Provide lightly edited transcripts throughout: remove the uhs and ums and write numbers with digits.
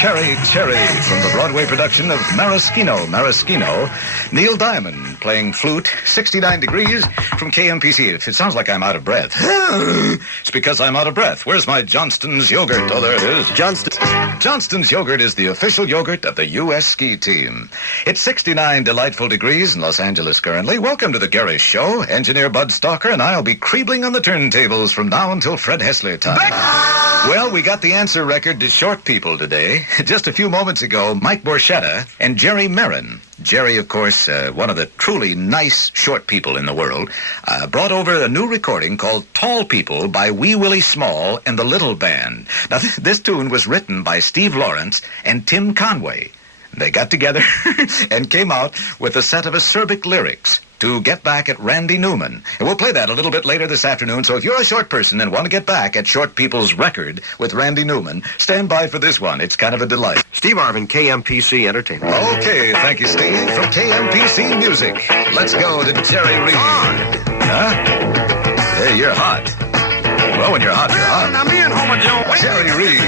Cherry, Cherry, from the Broadway production of Maraschino. Neil Diamond playing flute, 69 degrees from KMPC. It sounds like I'm out of breath. It's because I'm out of breath. Where's my Johnston's yogurt? Oh, there it is. Johnston's yogurt is the official yogurt of the U.S. ski team. It's 69 delightful degrees in Los Angeles currently. Welcome to the Gary Show. Engineer Bud Stalker and I'll be creebling on the turntables from now until Fred Hessler time. Well, we got the answer record to short people today. Just a few moments ago, Mike Borchetta and Jerry Merrin. Jerry, of course, one of the truly nice short people in the world, brought over a new recording called Tall People by Wee Willie Small and the Little Band. Now, this tune was written by Steve Lawrence and Tim Conway. They got together and came out with a set of acerbic lyrics to get back at Randy Newman. And we'll play that a little bit later this afternoon, so if you're a short person and want to get back at Short People's record with Randy Newman, stand by for this one. It's kind of a delight. Steve Arvin, KMPC Entertainment. Okay, thank you, Steve. From KMPC Music, let's go to Jerry Reed. Huh? Hey, you're hot. Well, when you're hot, you're hot. Now, me and Homer Joe. Jerry Reed.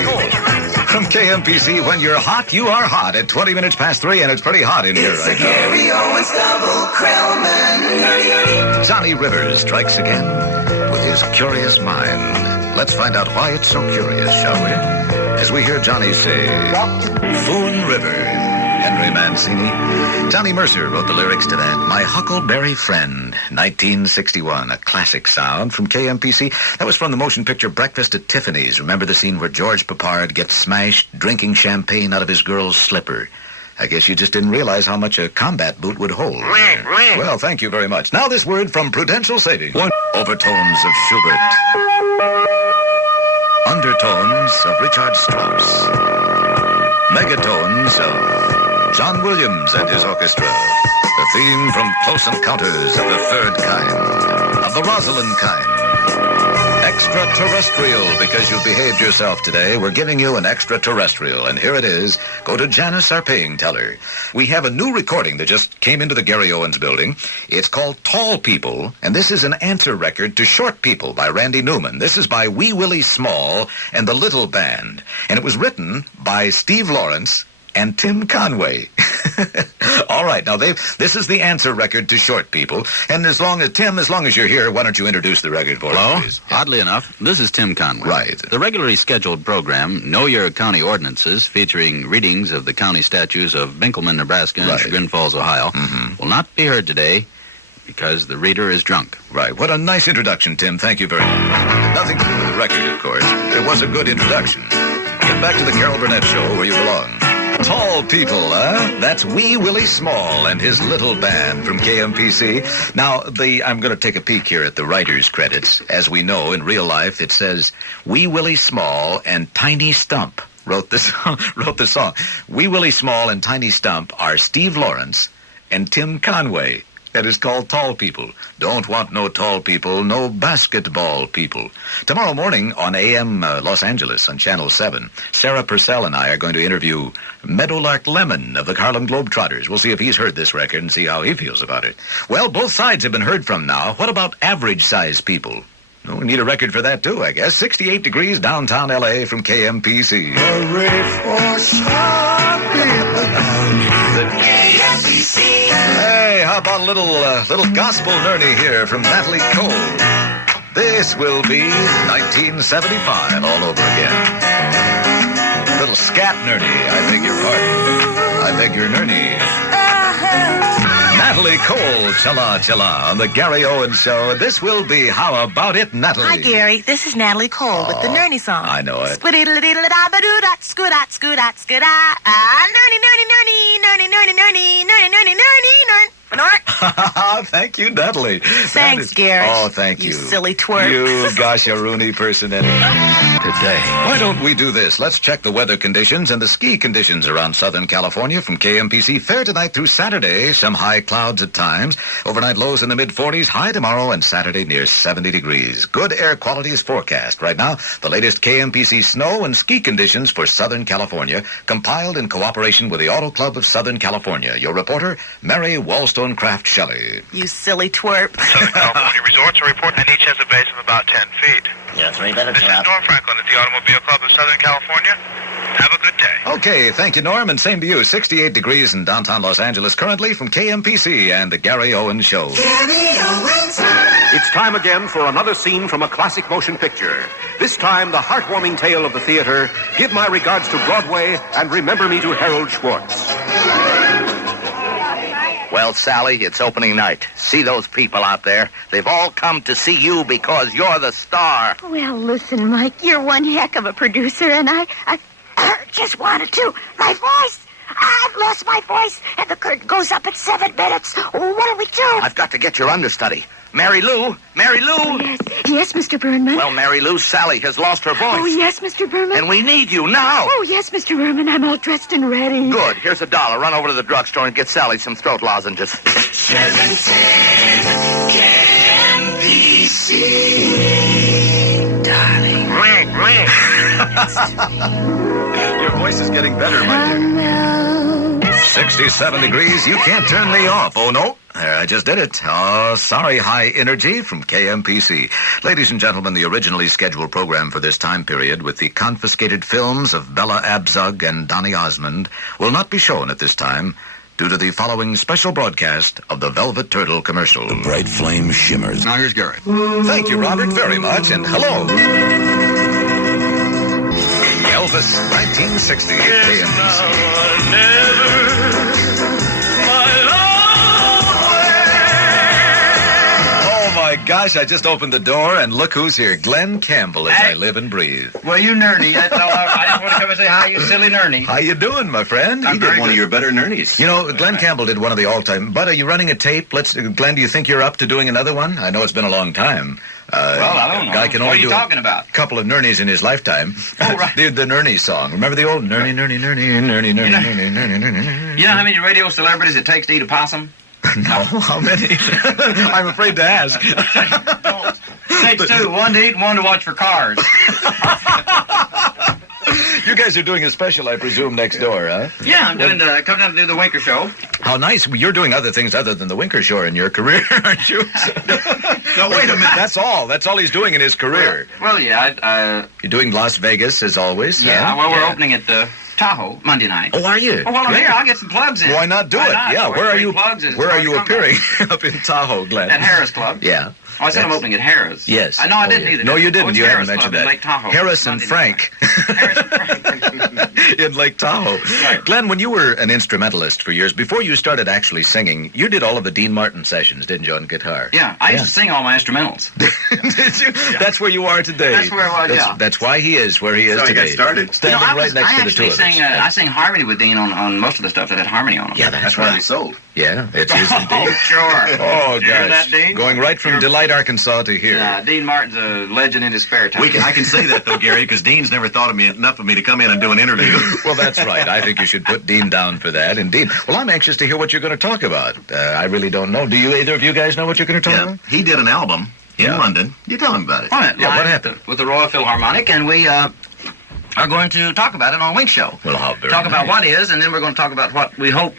From KMPC, when you're hot, you are hot at 20 minutes past 3, and it's pretty hot in here right now. Gary Owens double Krellman. Johnny Rivers strikes again with his curious mind. Let's find out why it's so curious, shall we? As we hear Johnny say, Foon River. Henry Mancini. Johnny Mercer wrote the lyrics to that. My Huckleberry Friend, 1961. A classic sound from KMPC. That was from the motion picture Breakfast at Tiffany's. Remember the scene where George Papard gets smashed drinking champagne out of his girl's slipper? I guess you just didn't realize how much a combat boot would hold. Well, thank you very much. Now this word from Prudential Savings. Overtones of Schubert. Undertones of Richard Strauss. Megatones of John Williams and his orchestra. The theme from Close Encounters of the Third Kind. Of the Rosalind kind. Extraterrestrial, because you behaved yourself today. We're giving you an extraterrestrial, and here it is. Go to Janice, our paying teller. We have a new recording that just came into the Gary Owens building. It's called Tall People, and this is an answer record to Short People by Randy Newman. This is by Wee Willie Small and the Little Band, and it was written by Steve Lawrence and Tim Conway. All right, now this is the answer record to Short People, and as long as you're here, why don't you introduce the record for us, please? Oddly enough, this is Tim Conway. Right. The regularly scheduled program, Know Your County Ordinances, featuring readings of the county statutes of Binkleman, Nebraska, and Chagrin Falls, Ohio, will not be heard today because the reader is drunk. Right. What a nice introduction, Tim. Thank you very much. Nothing to do with the record, of course. It was a good introduction. Get back to the Carol Burnett Show where you belong. Tall People, huh? That's Wee Willie Small and his Little Band from KMPC. Now, I'm going to take a peek here at the writer's credits. As we know, in real life, it says Wee Willie Small and Tiny Stump wrote the song. Wee Willie Small and Tiny Stump are Steve Lawrence and Tim Conway. That is called Tall People. Don't want no tall people, no basketball people. Tomorrow morning on AM Los Angeles on Channel 7, Sarah Purcell and I are going to interview Meadowlark Lemon of the Harlem Globetrotters. We'll see if he's heard this record and see how he feels about it. Well, both sides have been heard from now. What about average-sized people? Well, we need a record for that, too, I guess. 68 degrees downtown L.A. from KMPC. Hey, how about a little gospel nerdy here from Natalie Cole? This will be 1975 all over again. Little scat nerdy, I beg your pardon. I beg your nerdy. Natalie Cole, Chilla Chilla, on the Gary Owens Show. This will be How About It, Natalie? Hi, Gary. This is Natalie Cole with the Nerny song. I know it. Squiddle-diddle-da-ba-doo-dot, scoot-dot, scoot-dot, scoot-dot. Nerny, nerny, nerny, nerny, nerny, nerny, nerny, nerny, nerny, nerny. Thank you, Natalie. Thanks, Gary. Oh, thank you. You silly twerp. You gosh-a-rooney person. Today. Why don't we do this? Let's check the weather conditions and the ski conditions around Southern California from KMPC. Fair tonight through Saturday. Some high clouds at times. Overnight lows in the mid-40s. High tomorrow and Saturday near 70 degrees. Good air quality is forecast. Right now, the latest KMPC snow and ski conditions for Southern California, compiled in cooperation with the Auto Club of Southern California. Your reporter, Mary Wollstonecraft Shelley. You silly twerp. Southern California resorts are reporting that each has a base of about 10 feet. You're 3 minutes This is out. Norm Franklin at the Automobile Club of Southern California. Have a good day. Okay, thank you, Norm, and same to you. 68 degrees in downtown Los Angeles currently from KMPC and the Gary Owens Show. Gary Owens. It's time again for another scene from a classic motion picture. This time, the heartwarming tale of the theater, Give My Regards to Broadway and Remember Me to Harold Schwartz. Well, Sally, it's opening night. See those people out there? They've all come to see you because you're the star. Well, listen, Mike, you're one heck of a producer, and I just wanted to. My voice! I've lost my voice, and the curtain goes up in 7 minutes. What do we do? I've got to get your understudy. Mary Lou! Mary Lou! Yes, Mr. Berman. Well, Mary Lou, Sally has lost her voice. Oh, yes, Mr. Berman. And we need you now. Oh, yes, Mr. Berman. I'm all dressed and ready. Good. Here's $1. Run over to the drugstore and get Sally some throat lozenges. 710 KMPC. Darling. Your voice is getting better, my dear. 67 degrees. You can't turn me off. Oh, no. There, I just did it. Oh, sorry, High Energy from KMPC. Ladies and gentlemen, the originally scheduled program for this time period with the confiscated films of Bella Abzug and Donny Osmond will not be shown at this time due to the following special broadcast of the Velvet Turtle commercial. The bright flame shimmers. Now here's Gary. Thank you, Robert, very much, and hello. Elvis, 1960, KMPC. Oh, my gosh, I just opened the door, and look who's here. Glenn Campbell, as I live and breathe. Well, you nerdy. That's all. I just want to come and say hi, you silly nerdy. How you doing, my friend? I'm very good. your better nerdies. You know, Glenn Campbell did one of the all-time... Bud, are you running a tape? Glenn, do you think you're up to doing another one? I know it's been a long time. Well, I don't know. Guy can What only are you do talking about? a couple of Nernies in his lifetime. Oh, right. the Nernie song. Remember the old Nernie, Nernie, Nernie, Nernie, Nernie, Nernie, Nernie, Nernie? You know how many radio celebrities it takes to eat a possum? No, how many? I'm afraid to ask. It takes 2, 1 to eat and 1 to watch for cars. You guys are doing a special, I presume, next door, huh? Yeah, I'm doing come down to do the Winker Show. How nice. You're doing other things other than the Winker Show in your career, aren't you? No, wait a minute. That's all. That's all he's doing in his career. Well, yeah, You're doing Las Vegas, as always. yeah. huh? Well, we're opening at Tahoe Monday night. Oh, are you? Oh, while I'm here, I'll get some plugs in. Why not do Why it? not? Yeah, where are you? Plugs is Where are you come appearing? Up in Tahoe, Glenn. At Harris Club. Yeah. Oh, I said I'm That's- opening at Harris. Yes. No, I didn't either. No, you Oh, didn't. it's You haven't Harris mentioned Club in that. Lake Tahoe. Harris and Monday Frank. Harris and Frank. In Lake Tahoe. Right. Glenn, when you were an instrumentalist for years, before you started actually singing, you did all of the Dean Martin sessions, didn't you, on guitar? Yeah, I used to sing all my instrumentals. Did you? That's where you are today. That's where I was, yeah. That's why he is where he is So he got today. started. Standing right next I to the two actually of us. sang, I sang harmony with Dean on most of the stuff that had harmony on them. Yeah, that's why right. they sold. Yeah, it is Oh, indeed. sure. Oh, Did you hear gosh. that, Dean? Going right from Delight, Arkansas to here. Dean Martin's a legend in his spare time. I can say that, though, Gary, because Dean's never thought of me enough of me to come in and do an interview. Well, that's right. I think you should put Dean down for that, indeed. Well, I'm anxious to hear what you're going to talk about. I really don't know. Do you, either of you guys know what you're going to talk about? He did an album in Yeah. London. You tell him about it. Oh, Yeah, what happened? With the Royal Philharmonic, and we are going to talk about it on Wink Show. Well, how very Talk about nice. what is, and then we're going to talk about what we hope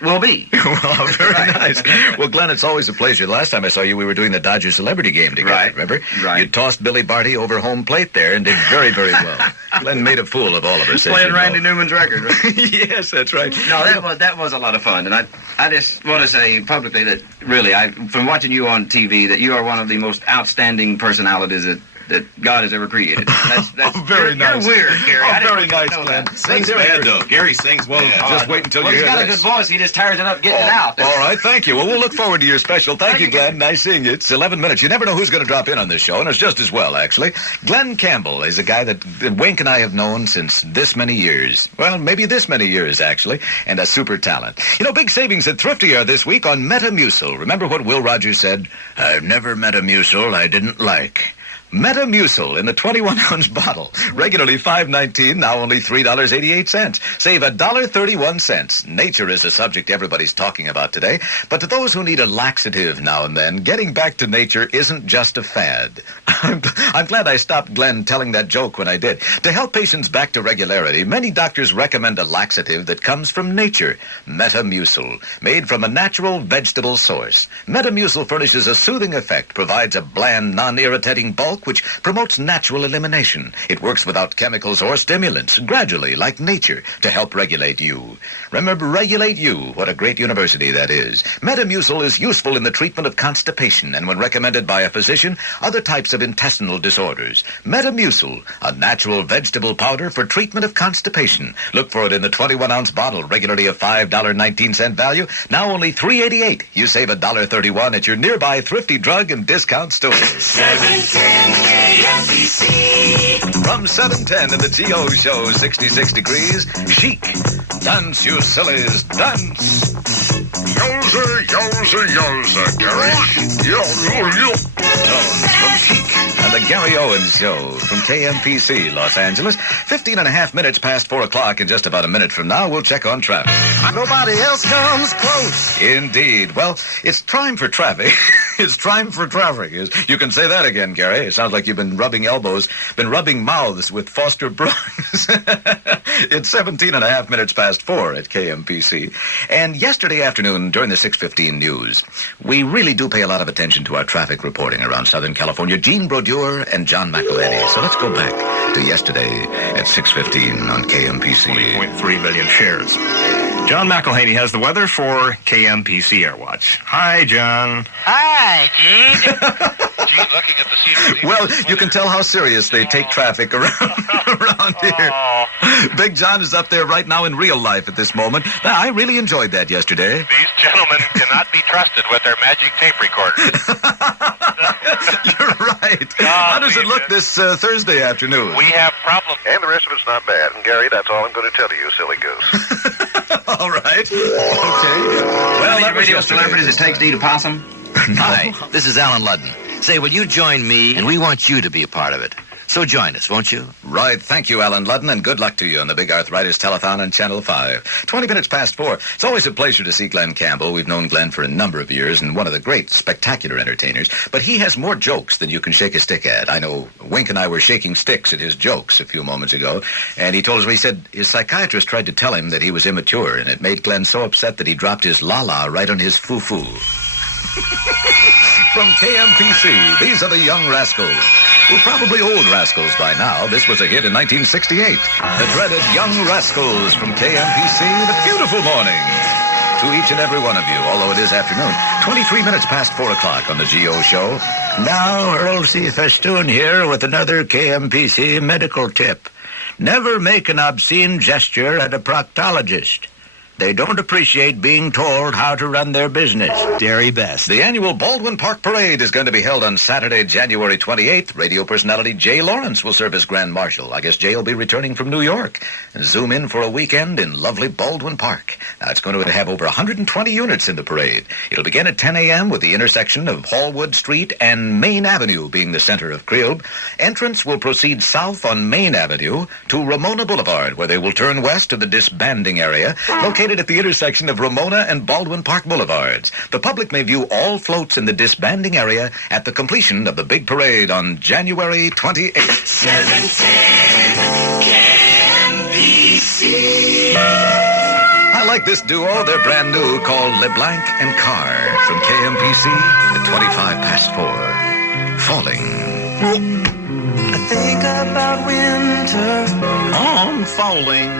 will be. Well, very nice. Well, Glenn, it's always a pleasure. The last time I saw you, we were doing the Dodger Celebrity Game together, Right. remember? Right. You tossed Billy Barty over home plate there and did very, very well. Glenn made a fool of all of us. as Playing you know. Randy Newman's record, right? Yes, that's right. No, that was a lot of fun, and I just want to say publicly that really, from watching you on TV, that you are one of the most outstanding personalities that God has ever created. That's very nice. You're weird, Gary. I didn't very nice, know Glenn. that. Sings bad, though. Gary sings bad. Just wait until Well, you he's hear got a this. good voice. He just tires it up getting it out. All right, thank you. Well, we'll look forward to your special. Thank you, Glenn. Nice seeing you. It's 11 minutes. You never know who's going to drop in on this show, and it's just as well, actually. Glenn Campbell is a guy that Wink and I have known since this many years. Well, maybe this many years, actually, and a super talent. You know, big savings at Thrifty are this week on Metamucil. Remember what Will Rogers said? I've never met a mucil I didn't like. Metamucil in the 21-ounce bottle. Regularly $5.19, now only $3.88. Save $1.31. Nature is a subject everybody's talking about today, but to those who need a laxative now and then, getting back to nature isn't just a fad. I'm glad I stopped Glenn telling that joke when I did. To help patients back to regularity, many doctors recommend a laxative that comes from nature, Metamucil, made from a natural vegetable source. Metamucil furnishes a soothing effect, provides a bland, non-irritating bulk, milk which promotes natural elimination. It works without chemicals or stimulants, gradually, like nature, to help regulate you. Remember, regulate you. What a great university that is. Metamucil is useful in the treatment of constipation and when recommended by a physician, other types of intestinal disorders. Metamucil, a natural vegetable powder for treatment of constipation. Look for it in the 21-ounce bottle, regularly a $5.19 value, now only $3.88. You save $1.31 at your nearby thrifty drug and discount store. 710 KMPC. From 710 in the G.O. Show, 66 degrees, chic. Dance, you sillies, dance. Yowza, yowza, yowza, Gary. Tones from Chic and the Gary Owens Show from KMPC, Los Angeles. 15 and a half minutes past 4 o'clock. In just about a minute from now, we'll check on traffic. Nobody else comes close. Indeed. Well, it's time for traffic. It's time for traffic. You can say that again, Gary. It sounds like you've been rubbing elbows, been rubbing mouths with Foster Brooks. It's 17 and a half minutes past 4 at KMPC. And yesterday afternoon, during the 6:15 news, we really do pay a lot of attention to our traffic reporting around Southern California. Gene Brodeur and John McElhenney. So let's go back to yesterday at 6:15 on KMPC. 20.3 million shares. John McElhaney has the weather for KMPC Airwatch. Hi, John. Hi, Gene. Gene, looking at the scenery. Well, you can tell how serious they take traffic around here. Big John is up there right now in real life at this moment. Now, I really enjoyed that yesterday. These gentlemen cannot be trusted with their magic tape recorder. You're right. How does it look this Thursday afternoon? We have problems. And the rest of it's not bad. And, Gary, that's all I'm going to tell you, silly goose. All right. Okay. Well, that was radio yesterday. celebrities it takes to eat a possum? Hi, this is Alan Ludden. Say, will you join me? And we want you to be a part of it. So join us, won't you? Right. Thank you, Alan Ludden, and good luck to you on the Big Arthritis Telethon on Channel 5. 20 minutes past 4. It's always a pleasure to see Glenn Campbell. We've known Glenn for a number of years and one of the great, spectacular entertainers. But he has more jokes than you can shake a stick at. I know Wink and I were shaking sticks at his jokes a few moments ago, and he told us, he said his psychiatrist tried to tell him that he was immature, and it made Glenn so upset that he dropped his la-la right on his foo-foo. From KMPC, these are the Young Rascals. Well, probably old rascals by now. This was a hit in 1968. The dreaded Young Rascals from KMPC. The beautiful morning to each and every one of you, although it is afternoon. 23 minutes past 4 o'clock on the G.O. Show. Now, Earl C. Festoon here with another KMPC medical tip. Never make an obscene gesture at a proctologist. They don't appreciate being told how to run their business. Dairy Best. The annual Baldwin Park Parade is going to be held on Saturday, January 28th. Radio personality Jay Lawrence will serve as Grand Marshal. I guess Jay will be returning from New York and zoom in for a weekend in lovely Baldwin Park. Now, it's going to have over 120 units in the parade. It'll begin at 10 a.m. with the intersection of Hallwood Street and Main Avenue being the center of Creobe. Entrance will proceed south on Main Avenue to Ramona Boulevard, where they will turn west to the disbanding area, located at the intersection of Ramona and Baldwin Park Boulevards. The public may view all floats in the disbanding area at the completion of the big parade on January 28th. 710 KMPC. I like this duo. They're brand new, called LeBlanc and Carr from KMPC at 25 past 4. Falling. I think about winter. I'm falling.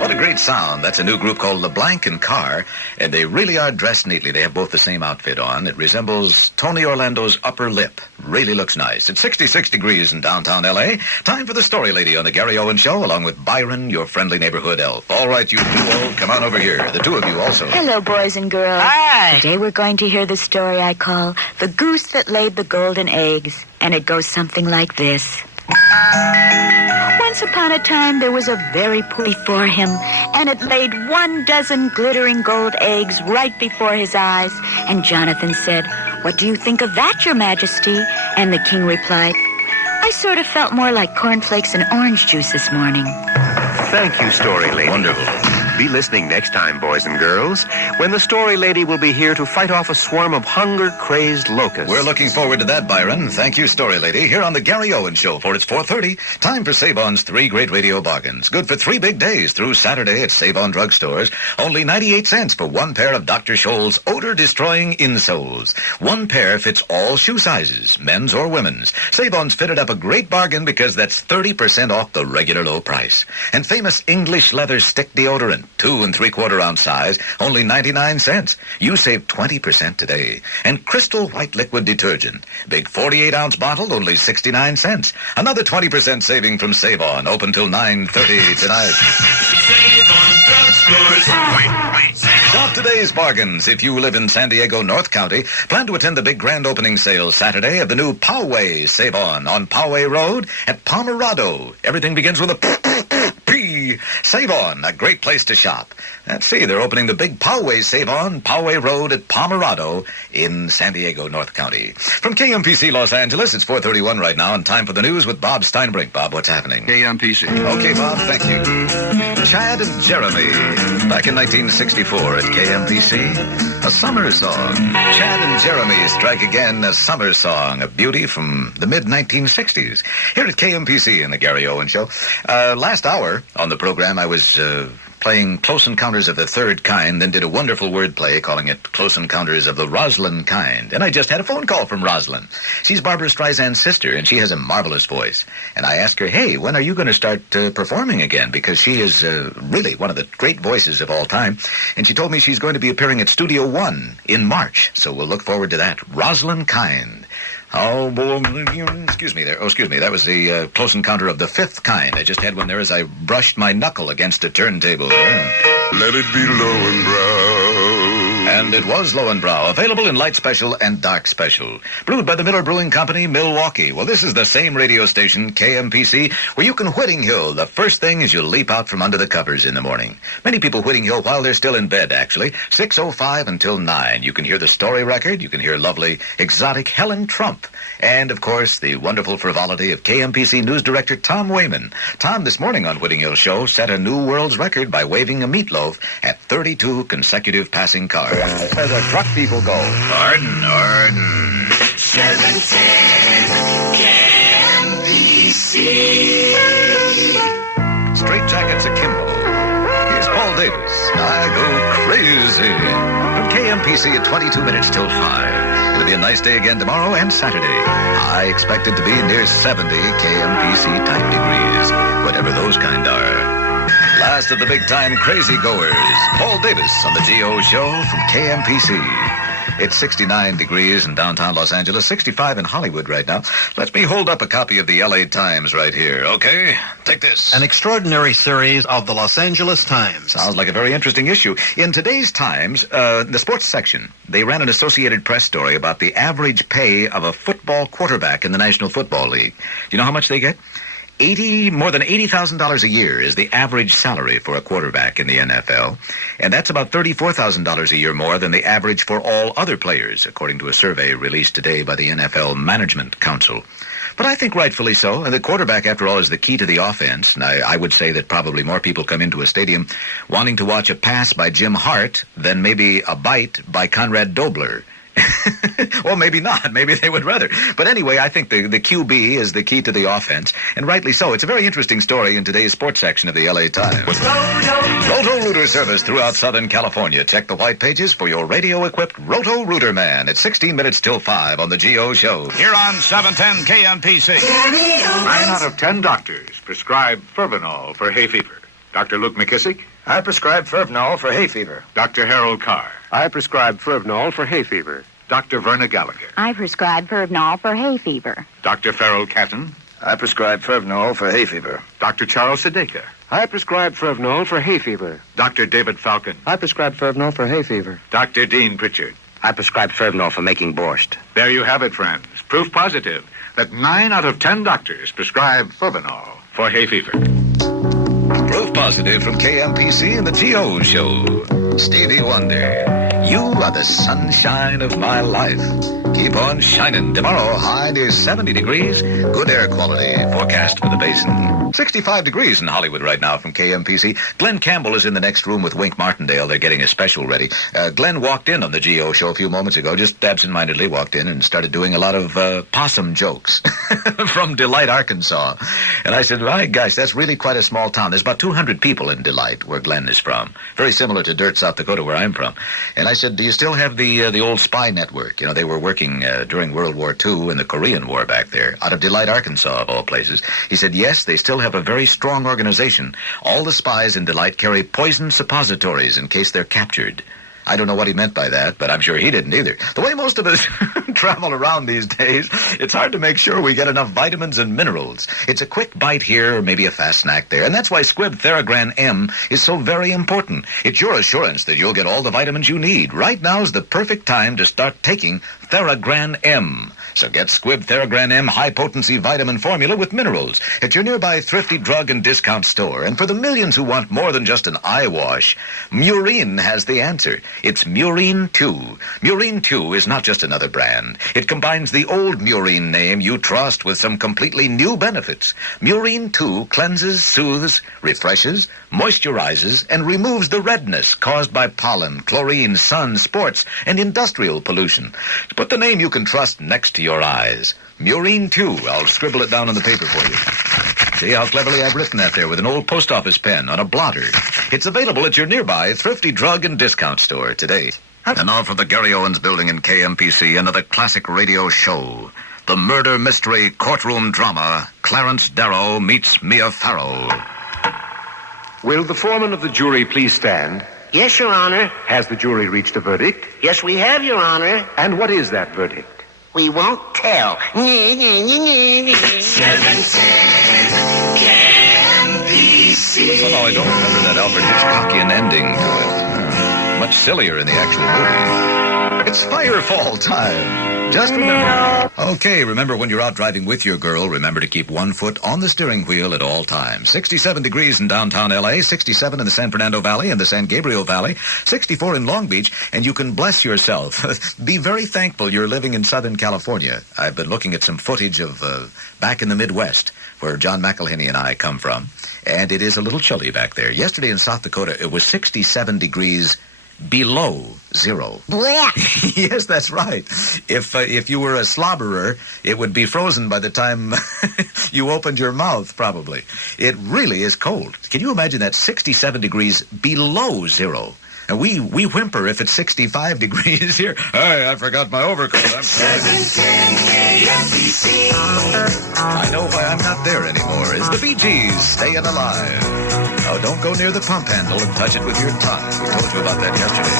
What a great sound. That's a new group called LeBlanc and Carr, and they really are dressed neatly. They have both the same outfit on. It resembles Tony Orlando's upper lip. Really looks nice. It's 66 degrees in downtown L.A. Time for the Story Lady on the Gary Owens Show, along with Byron, your friendly neighborhood elf. All right, you duo, come on over here. The two of you also. Hello, boys and girls. Hi. Today we're going to hear the story I call The Goose That Laid the Golden Eggs. And it goes something like this. Once upon a time, there was a very poor before him, and it laid 12 glittering gold eggs right before his eyes. And Jonathan said, "What do you think of that, Your Majesty?" And the king replied, "I sort of felt more like cornflakes and orange juice this morning." Thank you, Story Lady. Wonderful. Be listening next time, boys and girls, when the story lady will be here to fight off a swarm of hunger-crazed locusts. We're looking forward to that, Byron. Thank you, Story Lady, here on the Gary Owens Show, for it's 4:30. Time for Save-On's 3 great radio bargains. Good for 3 big days through Saturday at Save-On drugstores. Only 98 cents for 1 pair of Dr. Scholl's odor-destroying insoles. 1 pair fits all shoe sizes, men's or women's. Save-On's fitted up a great bargain because that's 30% off the regular low price. And famous English leather stick deodorant, 2 3/4 ounce size, only 99 cents. You save 20% today. And Crystal White Liquid Detergent, big 48-ounce bottle, only 69 cents. Another 20% saving from Save-On, open till 9:30 tonight. Save-On drugstores. Shop today's bargains. If you live in San Diego, North County, plan to attend the big grand opening sale Saturday of the new Poway Save-On on Poway Road at Pomerado. Everything begins with a P. Save-On, a great place to shop. Let's see, they're opening the big Poway Save-On, Poway Road at Pomerado in San Diego, North County. From KMPC Los Angeles, it's 4:31 right now, and time for the news with Bob Steinbrink. Bob, what's happening? KMPC. Okay, Bob, thank you. Chad and Jeremy, back in 1964 at KMPC, a summer song. Chad and Jeremy strike again, a summer song, a beauty from the mid-1960s. Here at KMPC in the Gary Owens Show. Last hour on the program, I was playing Close Encounters of the Third Kind, then did a wonderful wordplay calling it Close Encounters of the Rosalind Kind. And I just had a phone call from Rosalind. She's Barbra Streisand's sister, and she has a marvelous voice. And I asked her, hey, when are you going to start performing again? Because she is really one of the great voices of all time. And she told me she's going to be appearing at Studio One in March. So we'll look forward to that. Rosalind Kind. Oh, excuse me there. Oh, excuse me. That was the Close Encounter of the Fifth Kind. I just had one there as I brushed my knuckle against a turntable. Let it be low and brown. And it was Low and Brow, available in light special and dark special. Brewed by the Miller Brewing Company, Milwaukee. Well, this is the same radio station, KMPC, where you can Whitting Hill. The first thing is you leap out from under the covers in the morning. Many people Whitting Hill while they're still in bed, actually. 6:05 until 9. You can hear the story record. You can hear lovely, exotic Helen Trump. And, of course, the wonderful frivolity of KMPC News Director Tom Wayman. Tom, this morning on Whitting Hill Show, set a new world's record by waving a meatloaf at 32 consecutive passing cars. Where the truck people go. Arden. 710 KMPC. Straight jackets akimbo. Here's Paul Davis. I go crazy. From KMPC at 22 minutes till 5. It'll be a nice day again tomorrow and Saturday. I expect it to be near 70 KMPC type degrees, whatever those kind are. Last of the big-time crazy goers, Paul Davis on the G.O. Show from KMPC. It's 69 degrees in downtown Los Angeles, 65 in Hollywood right now. Let me hold up a copy of the L.A. Times right here, okay? Take this. An extraordinary series of the Los Angeles Times. Sounds like a very interesting issue. In today's Times, the sports section, they ran an Associated Press story about the average pay of a football quarterback in the National Football League. Do you know how much they get? More than $80,000 a year is the average salary for a quarterback in the NFL, and that's about $34,000 a year more than the average for all other players, according to a survey released today by the NFL Management Council. But I think rightfully so, and the quarterback, after all, is the key to the offense, and I would say that probably more people come into a stadium wanting to watch a pass by Jim Hart than maybe a bite by Conrad Dobler. Well, maybe not. Maybe they would rather. But anyway, I think the QB is the key to the offense, and rightly so. It's a very interesting story in today's sports section of the L.A. Times. Roto-Rooter service throughout Southern California. Check the white pages for your radio-equipped Roto-Rooter man at 16 minutes till 5 on the G.O. Show. Here on 710 KMPC. 9 out of 10 doctors prescribe Furvanol for hay fever. Dr. Luke McKissick? I prescribe Furvanol for hay fever. Dr. Harold Carr? I prescribe Furvanol for hay fever. Dr. Verna Gallagher? I prescribe Furvanol for hay fever. Dr. Farrell Catton? I prescribe Furvanol for hay fever. Dr. Charles Sedeka? I prescribe Furvanol for hay fever. Dr. David Falcon? I prescribe Furvanol for hay fever. Dr. Dean Pritchard? I prescribe Furvanol for making borscht. There you have it, friends. Proof positive that 9 out of 10 doctors prescribe Furvanol for hay fever. Proof positive from KMPC and the G.O. Show. Stevie Wonder, you are the sunshine of my life. Keep on shining. Tomorrow, high near 70 degrees. Good air quality. Forecast for the basin. 65 degrees in Hollywood right now from KMPC. Glenn Campbell is in the next room with Wink Martindale. They're getting a special ready. Glenn walked in on the GO show a few moments ago, just absent-mindedly walked in and started doing a lot of possum jokes from Delight, Arkansas. And I said, my gosh, that's really quite a small town. There's about 200 people in Delight, where Glenn is from. Very similar to Dirt, South Dakota, where I'm from. And I said, do you still have the old spy network? You know, they were working during World War II and the Korean War back there, out of Delight, Arkansas, of all places. He said, yes, they still have a very strong organization. All the spies in Delight carry poison suppositories in case they're captured. I don't know what he meant by that, but I'm sure he didn't either. The way most of us travel around these days, it's hard to make sure we get enough vitamins and minerals. It's a quick bite here or maybe a fast snack there, and that's why Squibb Theragran M is so very important. It's your assurance that you'll get all the vitamins you need. Right now's the perfect time to start taking Theragran M. So get Squibb Theragran M high-potency vitamin formula with minerals at your nearby thrifty drug and discount store. And for the millions who want more than just an eye wash, Murine has the answer. It's Murine 2. Murine 2 is not just another brand. It combines the old Murine name you trust with some completely new benefits. Murine 2 cleanses, soothes, refreshes, moisturizes, and removes the redness caused by pollen, chlorine, sun, sports, and industrial pollution. Put the name you can trust next to your eyes. Murine 2. I'll scribble it down on the paper for you. See how cleverly I've written that there with an old post office pen on a blotter. It's available at your nearby thrifty drug and discount store today. And now from the Gary Owens building in KMPC, another classic radio show. The murder mystery courtroom drama, Clarence Darrow meets Mia Farrow. Will the foreman of the jury please stand? Yes, Your Honor. Has the jury reached a verdict? Yes, we have, Your Honor. And what is that verdict? We won't tell. 710 KMPC. Somehow I don't remember that Alfred Hitchcockian ending to it. Much sillier in the actual movie. It's Firefall time. Just remember. Okay, remember when you're out driving with your girl, remember to keep one foot on the steering wheel at all times. 67 degrees in downtown L.A., 67 in the San Fernando Valley and the San Gabriel Valley, 64 in Long Beach, and you can bless yourself. Be very thankful you're living in Southern California. I've been looking at some footage of back in the Midwest, where John McElhinney and I come from, and it is a little chilly back there. Yesterday in South Dakota, it was 67 degrees below zero. Yes, that's right. If you were a slobberer, it would be frozen by the time you opened your mouth, probably. It really is cold. Can you imagine that? 67 degrees below zero. And we whimper if it's 65 degrees here. Hey, I forgot my overcoat. I'm sorry. 710 KMPC. I know why I'm not there anymore. It's the Bee Gees, Staying Alive. Oh, don't go near the pump handle and touch it with your tongue. We told you about that yesterday.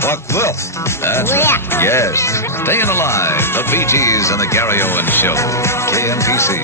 Fuck this. That's right. Yes. Staying Alive, the Bee Gees and the Gary Owens Show. KMPC.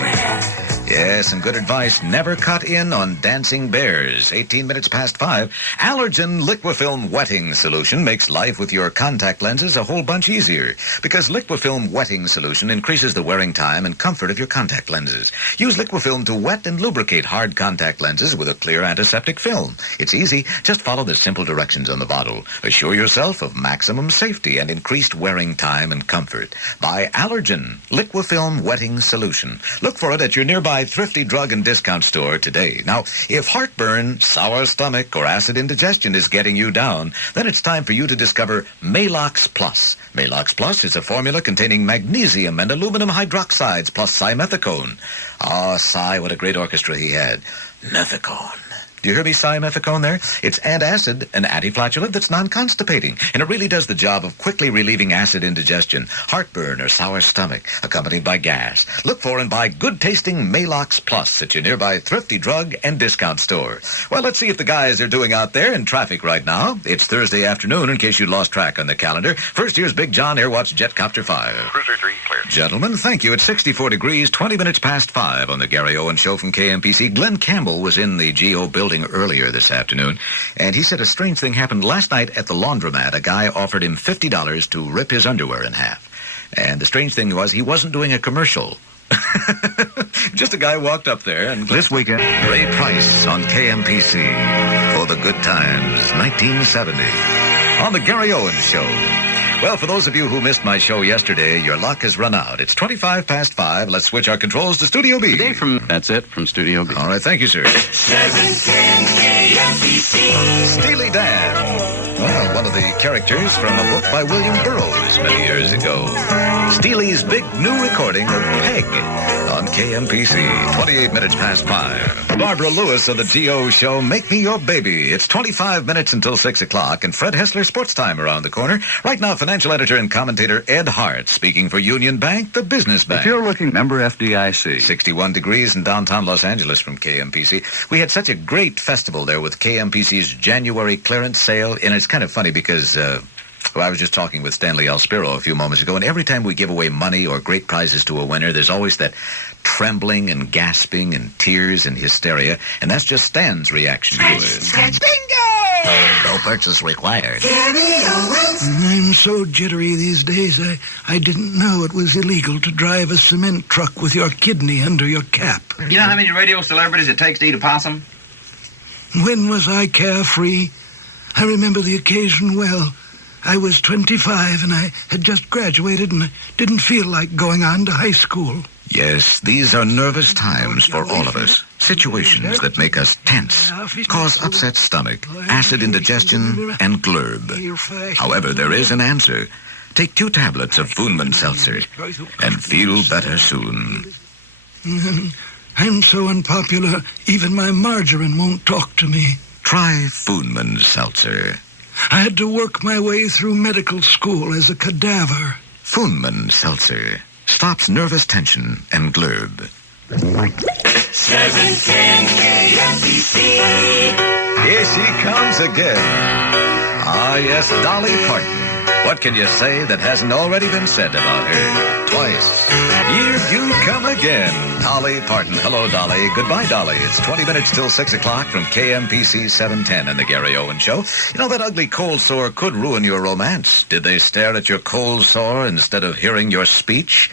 Yes, some good advice. Never cut in on dancing bears. 18 minutes past 5. Allergen Liquifilm Wetting Solution makes life with your contact lenses a whole bunch easier. Because Liquifilm Wetting Solution increases the wearing time and comfort of your contact lenses. Use Liquifilm to wet and lubricate hard contact lenses with a clear antiseptic film. It's easy. Just follow the simple directions on the bottle. Assure yourself of maximum safety and increased wearing time and comfort. Buy Allergen Liquifilm Wetting Solution. Look for it at your nearby thrifty drug and discount store today. Now, if heartburn, sour stomach, or acid indigestion is getting you down, then it's time for you to discover Malox Plus. Malox Plus is a formula containing magnesium and aluminum hydroxides plus simethicone. Ah, Cy, what a great orchestra he had. Methicone. Do you hear me, simethicone there? It's antacid and antiflatulent that's non-constipating, and it really does the job of quickly relieving acid indigestion, heartburn, or sour stomach, accompanied by gas. Look for and buy good-tasting Malox Plus at your nearby thrifty drug and discount store. Well, let's see if the guys are doing out there in traffic right now. It's Thursday afternoon, in case you lost track on the calendar. First here's Big John, Airwatch Jetcopter 5. Cruiser 3 clear. Gentlemen, thank you. It's 64 degrees, 20 minutes past 5 on the Gary Owens Show from KMPC. Glenn Campbell was in the GO building earlier this afternoon, and he said a strange thing happened last night at the laundromat. A guy offered him $50 to rip his underwear in half. And the strange thing was he wasn't doing a commercial. Just a guy walked up there and... This weekend, Ray Price on KMPC for the good times, 1970. On the Gary Owens Show. Well, for those of you who missed my show yesterday, your luck has run out. It's 25 past 5. Let's switch our controls to Studio B. That's it from Studio B. All right, thank you, sir. 710 KMPC. Steely Dan. Well, one of the characters from a book by William Burroughs many years ago. Steely's big new recording of Peg on KMPC. 28 minutes past 5. Barbara Lewis of the G.O. Show, Make Me Your Baby. It's 25 minutes until 6 o'clock, and Fred Hessler Sports Time around the corner. Right now, financial editor and commentator Ed Hart speaking for Union Bank, the business bank. If you're looking, member FDIC. 61 degrees in downtown Los Angeles from KMPC. We had such a great festival there with KMPC's January clearance sale, and it's kind of funny because... I was just talking with Stanley L. Spiro a few moments ago, and every time we give away money or great prizes to a winner, there's always that trembling and gasping and tears and hysteria, and that's just Stan's reaction to it. Bingo! No purchase required. Gary Owens. I'm so jittery these days, I didn't know it was illegal to drive a cement truck with your kidney under your cap. You know how many radio celebrities it takes to eat a possum? When was I carefree? I remember the occasion well. I was 25 and I had just graduated and I didn't feel like going on to high school. Yes, these are nervous times for all of us. Situations that make us tense, cause upset stomach, acid indigestion, and glurb. However, there is an answer. Take 2 tablets of Foonman Seltzer and feel better soon. I'm so unpopular, even my margarine won't talk to me. Try Foonman Seltzer. I had to work my way through medical school as a cadaver. Foonman Seltzer stops nervous tension and glurb. 710 KMPC. Here she comes again. Ah, yes, Dolly Parton. What can you say that hasn't already been said about her? Twice. Here you come again, Dolly Parton. Hello, Dolly. Goodbye, Dolly. It's 20 minutes till 6 o'clock from KMPC 710 and the Gary Owens Show. You know, that ugly cold sore could ruin your romance. Did they stare at your cold sore instead of hearing your speech?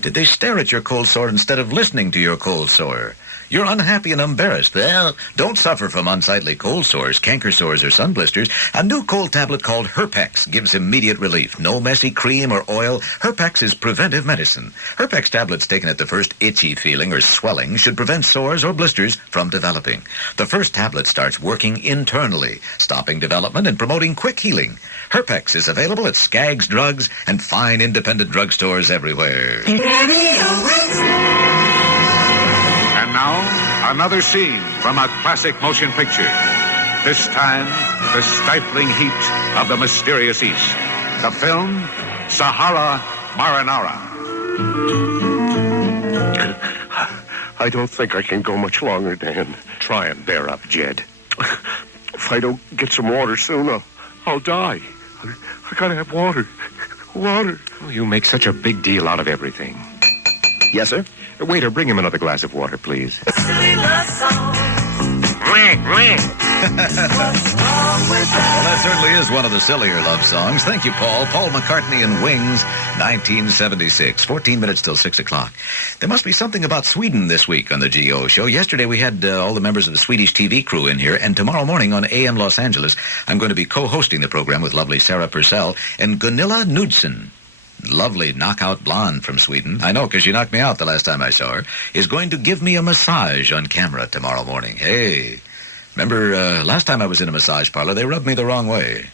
Did they stare at your cold sore instead of listening to your cold sore? You're unhappy and embarrassed. Well, don't suffer from unsightly cold sores, canker sores, or sun blisters. A new cold tablet called Herpex gives immediate relief. No messy cream or oil. Herpex is preventive medicine. Herpex tablets taken at the first itchy feeling or swelling should prevent sores or blisters from developing. The first tablet starts working internally, stopping development and promoting quick healing. Herpex is available at Skaggs Drugs and fine independent drugstores everywhere. And now, another scene from a classic motion picture. This time, the stifling heat of the mysterious East. The film, Sahara Marinara. I don't think I can go much longer, Dan. Try and bear up, Jed. If I don't get some water soon, I'll die. I gotta have water. Water. Oh, you make such a big deal out of everything. Yes, sir? Waiter, bring him another glass of water, please. Well, that certainly is one of the sillier love songs. Thank you, Paul. Paul McCartney and Wings, 1976. 14 minutes till 6 o'clock. There must be something about Sweden this week on the G.O. Show. Yesterday we had all the members of the Swedish TV crew in here, and tomorrow morning on AM Los Angeles, I'm going to be co-hosting the program with lovely Sarah Purcell and Gunilla Knudsen. Lovely knockout blonde from Sweden. I know, because she knocked me out the last time I saw her. Is going to give me a massage on camera tomorrow morning. Hey, remember last time I was in a massage parlor, they rubbed me the wrong way.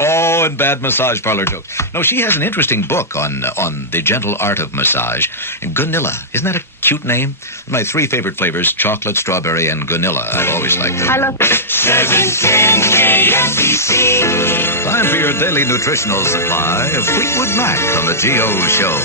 Oh, and bad massage parlor jokes. No, she has an interesting book on the gentle art of massage. And Gunilla, isn't that a cute name? My 3 favorite flavors, chocolate, strawberry, and Gunilla. I've always liked them. I love 710 KMPC. Time for your daily nutritional supply of Fleetwood Mac on the G.O. Show.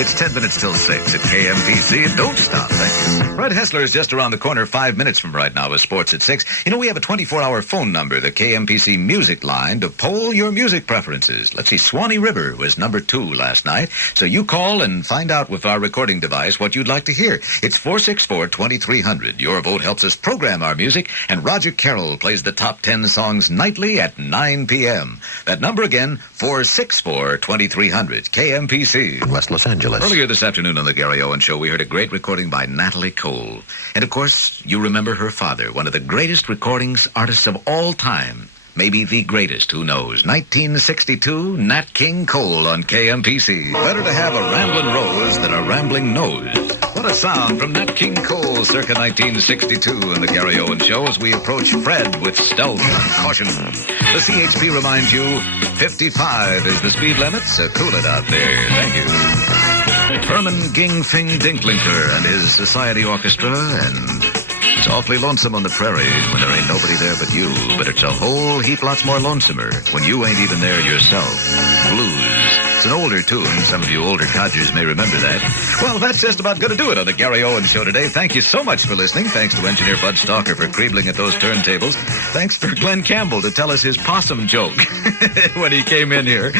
It's 10 minutes till 6 at KMPC. Don't stop, thank you. Fred Hessler is just around the corner 5 minutes from right now with Sports at 6. You know, we have a 24-hour phone number, the KMPC Music Line, to poll your music preferences. Let's see, Swanee River was number 2 last night. So you call and find out with our recording device what you'd like to hear. It's 464-2300. Your vote helps us program our music, and Roger Carroll plays the top 10 songs nightly at 9 p.m. That number again, 464-2300. KMPC. West Los Angeles. Earlier this afternoon on the Gary Owens Show, we heard a great recording by Natalie Cole. And, of course, you remember her father, one of the greatest recordings artists of all time, Maybe the greatest, who knows? 1962, Nat King Cole on KMPC. Better to have a rambling rose than a rambling nose. What a sound from Nat King Cole circa 1962 in the Gary Owens Show as we approach Fred with stealth and caution. The CHP reminds you, 55 is the speed limit, so cool it out there. Thank you. Herman Ging Fing Dinklinger and his Society Orchestra, and it's awfully lonesome on the prairie when there ain't nobody there but you, but it's a whole heap lots more lonesomer when you ain't even there yourself. Blues. It's an older tune. Some of you older codgers may remember that. Well, that's just about going to do it on the Gary Owens Show today. Thank you so much for listening. Thanks to engineer Bud Stalker for creebling at those turntables. Thanks for Glenn Campbell to tell us his possum joke when he came in here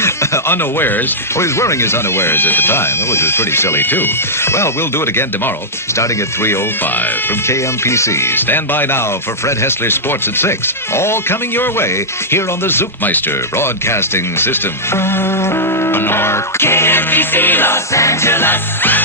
unawares. Well, he was wearing his unawares at the time, which was pretty silly, too. Well, we'll do it again tomorrow, starting at 3:05 from KMPC. Stand by now for Fred Hessler's Sports at 6. All coming your way here on the Zookmeister Broadcasting System. KMPC Los Angeles.